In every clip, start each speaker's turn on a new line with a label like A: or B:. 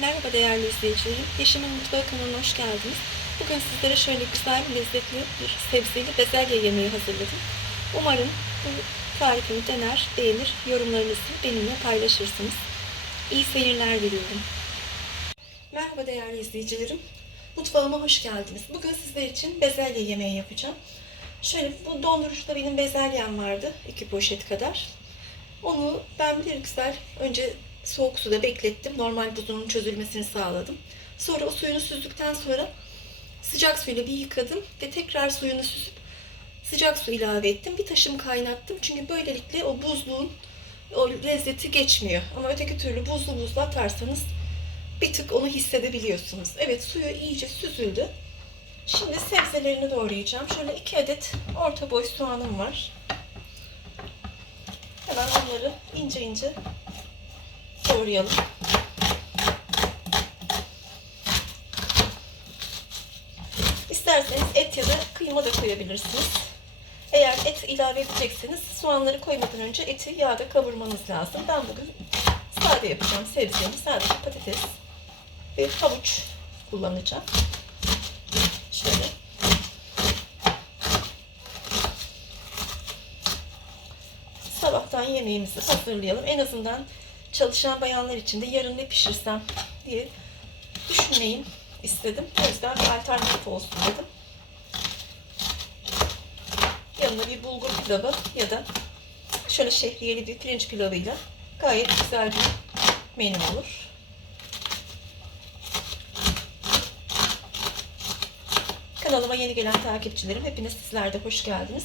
A: Merhaba değerli izleyicilerim. Yeşim'in Mutfağı kanalına hoş geldiniz. Bugün sizlere şöyle güzel, lezzetli bir sebzeli bezelye yemeği hazırladım. Umarım bu tarifimi dener, beğenir, yorumlarınızı benimle paylaşırsınız. İyi seyirler diliyorum. Merhaba değerli izleyicilerim. Mutfağıma hoş geldiniz. Bugün sizler için bezelye yemeği yapacağım. Şöyle bu dondurucuda benim bezelyem vardı. iki poşet kadar. Onu ben bir güzel önce soğuk suda beklettim. Normal buzunun çözülmesini sağladım. Sonra o suyunu süzdükten sonra sıcak suyla bir yıkadım ve tekrar suyunu süzüp sıcak su ilave ettim. Bir taşım kaynattım. Çünkü böylelikle o buzluğun o lezzeti geçmiyor. Ama öteki türlü buzlu buzlu atarsanız bir tık onu hissedebiliyorsunuz. Evet suyu iyice süzüldü. Şimdi sebzelerini doğrayacağım. Şöyle iki adet orta boy soğanım var. Hemen onları ince ince doğrayalım. İsterseniz et ya da kıyma da koyabilirsiniz. Eğer et ilave edecekseniz soğanları koymadan önce eti yağda kavurmanız lazım. Ben bugün sade yapacağım sebzemi. Sadece patates ve havuç kullanacağım. Şöyle. Sabahtan yemeğimizi hazırlayalım. En azından çalışan bayanlar için de yarın ne pişirsem diye düşünmeyin istedim. O yüzden bir alternatif olsun dedim. Yanına bir bulgur pilavı ya da şöyle şehriyeli bir pirinç pilavıyla gayet güzel bir menü olur. Kanalıma yeni gelen takipçilerim hepiniz sizler de hoş geldiniz.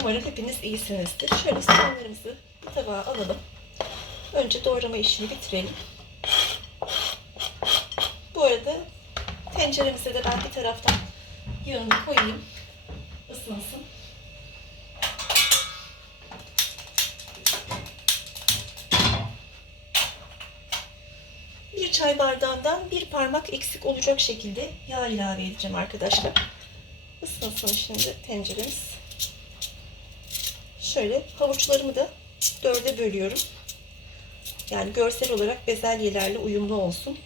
A: Umarım hepiniz iyisinizdir. Şöyle soğanlarımızı bir tabağa alalım. Önce doğrama işini bitirelim. Bu arada tenceremize de ben bir taraftan yağını koyayım. ısınsın. Bir çay bardağından bir parmak eksik olacak şekilde yağ ilave edeceğim arkadaşlar. Isınsın şimdi tenceremiz. Şöyle havuçlarımı da dörde bölüyorum. Yani görsel olarak bezelyelerle uyumlu olsun.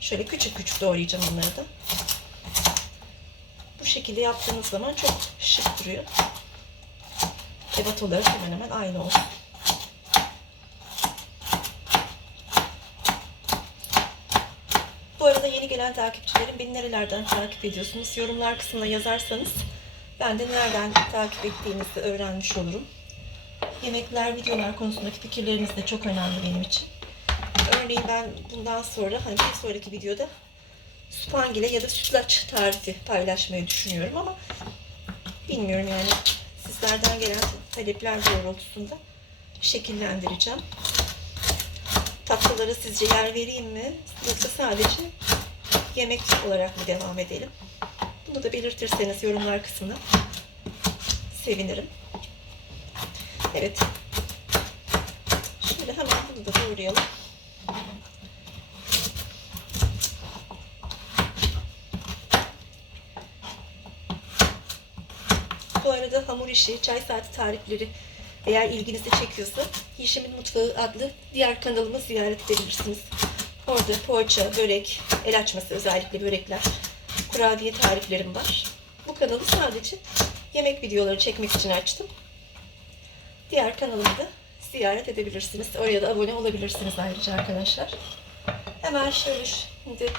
A: Şöyle küçük küçük doğrayacağım onları da. Bu şekilde yaptığınız zaman çok şık duruyor. Ebat olarak hemen hemen aynı olsun. Bu arada yeni gelen takipçilerim beni nerelerden takip ediyorsunuz? Yorumlar kısmına yazarsanız ben de nereden takip ettiğinizi öğrenmiş olurum. Yemekler, videolar konusundaki fikirleriniz de çok önemli benim için. Örneğin ben bundan sonra hani bir sonraki videoda spangile ya da sütlaç tarifi paylaşmayı düşünüyorum ama bilmiyorum yani sizlerden gelen talepler doğrultusunda şekillendireceğim. Tatlılara sizce yer vereyim mi yoksa sadece yemek olarak mı devam edelim? Bunu da belirtirseniz yorumlar kısmına sevinirim. Evet. Şöyle hemen bunu da doğrayalım. Bu arada hamur işi, çay saati tarifleri eğer ilginizi çekiyorsa Yeşim'in Mutfağı adlı diğer kanalımı ziyaret edebilirsiniz. Orada poğaça, börek, el açması özellikle börekler, kurabiye tariflerim var. Bu kanalı sadece yemek videoları çekmek için açtım. Diğer kanalımı da ziyaret edebilirsiniz. Oraya da abone olabilirsiniz ayrıca arkadaşlar. Hemen şöyle şimdi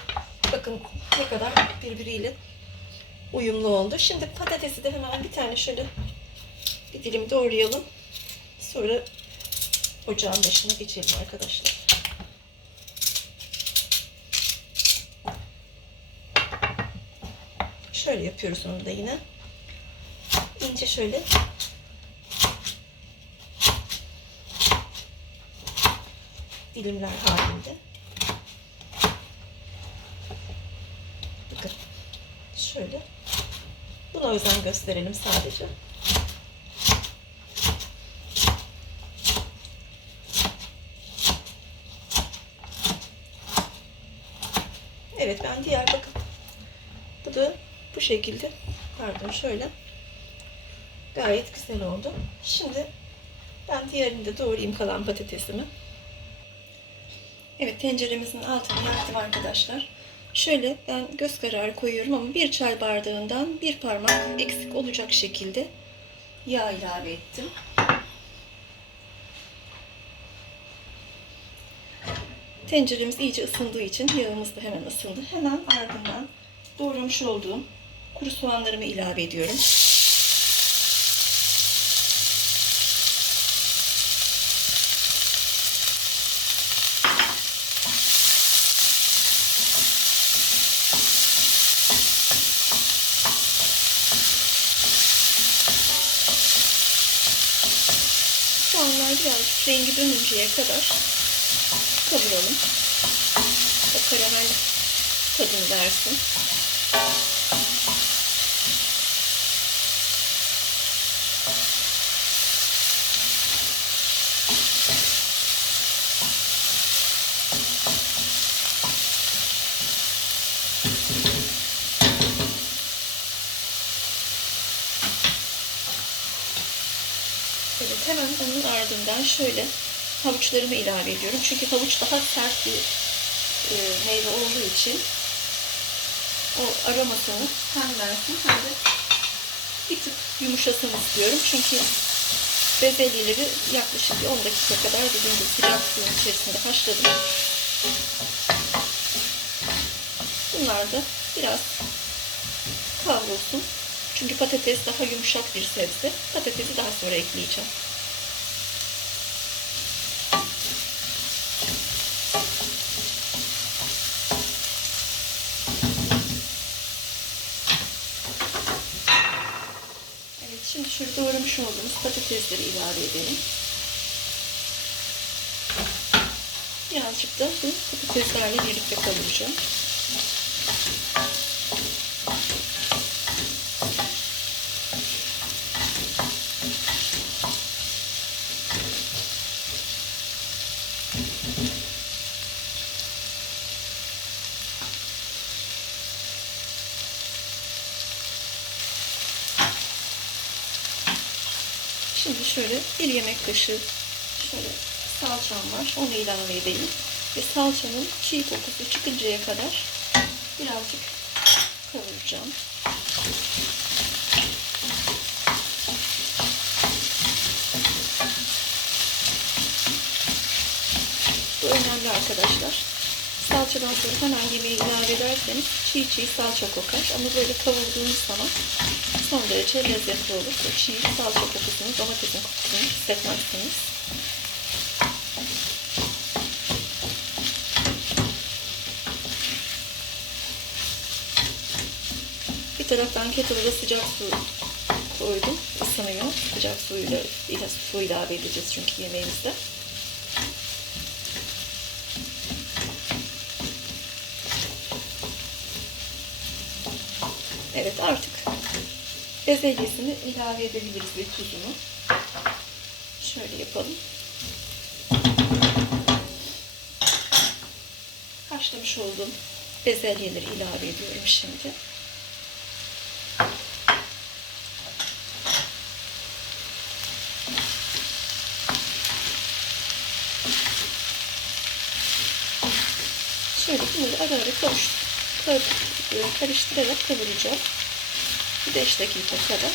A: bakın ne kadar birbiriyle uyumlu oldu. Şimdi patatesi de hemen bir tane şöyle bir dilim doğrayalım. Sonra ocağın başına geçelim arkadaşlar. Şöyle yapıyoruz onu da yine. İnce şöyle dilimler halinde. Bakın şöyle. Buna özen gösterelim sadece. Evet ben diğer bakın. Bu da bu şekilde. Pardon şöyle. Gayet güzel oldu. Şimdi ben diğerini de doğrayayım kalan patatesimi. Evet tenceremizin altını yaktım arkadaşlar. Şöyle ben göz kararı koyuyorum ama bir çay bardağından bir parmak eksik olacak şekilde yağ ilave ettim. Tenceremiz iyice ısındığı için yağımız da hemen ısındı. Hemen ardından doğramış olduğum kuru soğanlarımı ilave ediyorum. Soğanlar birazcık rengi dönünceye kadar kavuralım. O karamel tadını versin. Evet hemen onun ardından şöyle havuçlarımı ilave ediyorum. Çünkü havuç daha sert bir e, meyve olduğu için o aromasını hem versin hem de bir tık yumuşasın istiyorum. Çünkü bezelyeleri yaklaşık bir 10 dakika kadar dediğim gibi sıcak suyun içerisinde haşladım. Bunlar da biraz kavrulsun. Çünkü patates daha yumuşak bir sebze. Patatesi daha sonra ekleyeceğim. Evet şimdi şöyle doğramış olduğumuz patatesleri ilave edelim. Birazcık da bu patateslerle birlikte kavuracağım. Şimdi şöyle bir yemek kaşığı şöyle salçam var. Onu ilave edelim. Ve salçanın çiğ kokusu çıkıncaya kadar birazcık kavuracağım. Bu önemli arkadaşlar. Salçadan sonra hemen yemeği ilave ederseniz çiğ çiğ salça kokar. Ama böyle kavurduğunuz zaman son derece lezzetli olur. Çiğ salça kokusunu, domatesin kokusunu hissetmezsiniz. Bir taraftan kettle'da sıcak su koydum. Isınıyor. Sıcak suyla su ilave edeceğiz çünkü yemeğimizde. Evet artık bezelyesini ilave edebiliriz ve tuzunu. Şöyle yapalım. Haşlamış olduğum bezelyeleri ilave ediyorum şimdi. Şöyle bunları ara ara karıştırarak kavuracağım. 5 dakika kadar.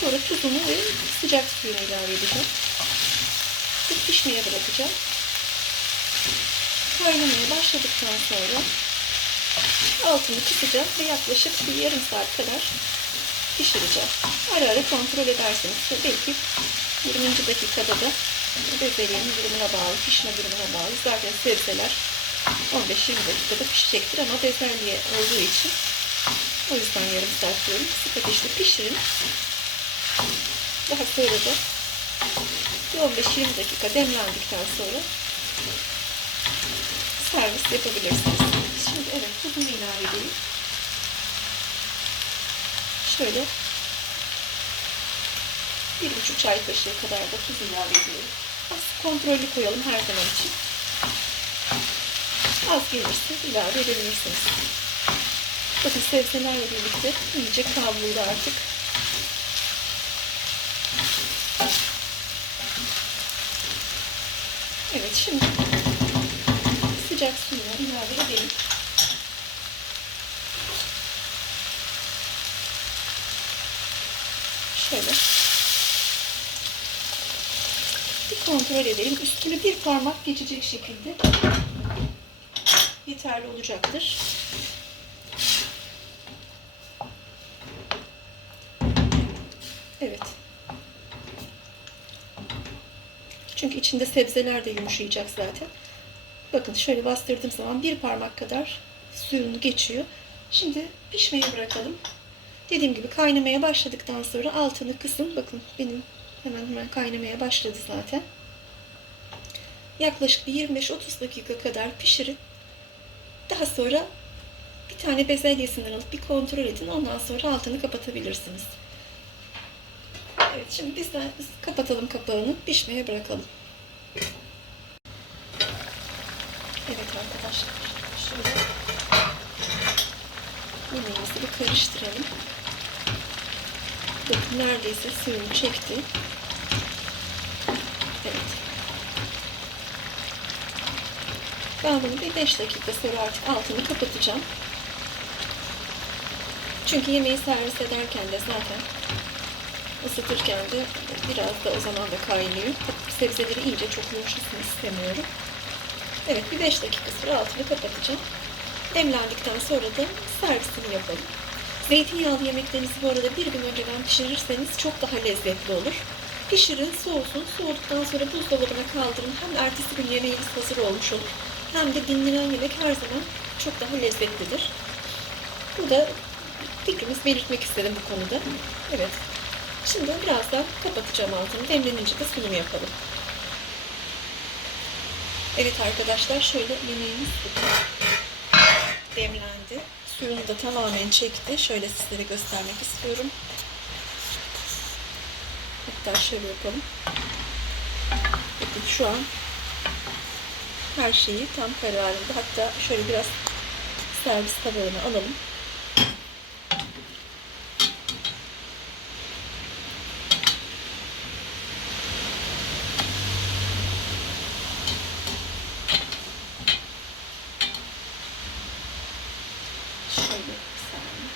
A: Sonra tuzunu ve sıcak suyunu ilave edeceğim. Bu pişmeye bırakacağım. Kaynamaya başladıktan sonra altını kısacağım ve yaklaşık bir yarım saat kadar pişireceğim. Ara ara kontrol ederseniz belki 20. dakikada da bezelyenin durumuna bağlı, pişme durumuna bağlı. Zaten sebzeler 15-20 dakikada pişecektir ama bezelye olduğu için o yüzden yarım saat diyorum. Kısık ateşte pişirin. Daha sonra da 15-20 dakika demlendikten sonra servis yapabilirsiniz. Şimdi evet tuzunu ilave edelim. Şöyle bir buçuk çay kaşığı kadar da tuz ilave ediyorum. Az kontrollü koyalım her zaman için. Az gelirse ilave edebilirsiniz. Bakın sebzelerle birlikte iyice kavruldu artık. Evet şimdi suyunu ilave edelim. Şöyle bir kontrol edelim. Üstüne bir parmak geçecek şekilde yeterli olacaktır. İçinde sebzeler de yumuşayacak zaten. Bakın şöyle bastırdığım zaman bir parmak kadar suyunu geçiyor. Şimdi pişmeye bırakalım. Dediğim gibi kaynamaya başladıktan sonra altını kısın. Bakın benim hemen hemen kaynamaya başladı zaten. Yaklaşık bir 25-30 dakika kadar pişirin. Daha sonra bir tane bezelyesinden alıp bir kontrol edin. Ondan sonra altını kapatabilirsiniz. Evet şimdi biz de kapatalım kapağını pişmeye bırakalım. Evet arkadaşlar şöyle yemeğimizi bir karıştıralım. Bakın neredeyse suyunu çekti. Evet. Ben bunu bir 5 dakika sonra artık altını kapatacağım. Çünkü yemeği servis ederken de zaten ısıtırken de biraz da o zaman da kaynıyor. Sebzeleri iyice çok yumuşasın istemiyorum. Evet bir 5 dakika sonra altını kapatacağım. Demlendikten sonra da servisini yapalım. Zeytinyağlı yemeklerinizi bu arada bir gün önceden pişirirseniz çok daha lezzetli olur. Pişirin, soğusun. Soğuduktan sonra buzdolabına kaldırın. Hem ertesi gün yemeğiniz hazır olmuş olur. Hem de dinlenen yemek her zaman çok daha lezzetlidir. Bu da fikrimizi belirtmek istedim bu konuda. Evet. Şimdi birazdan kapatacağım altını. Demlenince de sunum yapalım. Evet arkadaşlar şöyle yemeğimiz demlendi. Suyunu da tamamen çekti. Şöyle sizlere göstermek istiyorum. Hatta şöyle yapalım. Bakın şu an her şeyi tam kararında. Hatta şöyle biraz servis tabağına alalım. Şöyle bir saniye.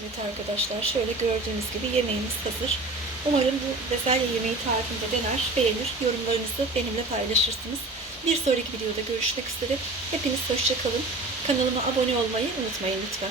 A: Evet arkadaşlar şöyle gördüğünüz gibi yemeğimiz hazır. Umarım bu bezelye yemeği tarifini de dener, beğenir, yorumlarınızı benimle paylaşırsınız. Bir sonraki videoda görüşmek üzere. Hepiniz hoşçakalın. Kanalıma abone olmayı unutmayın lütfen.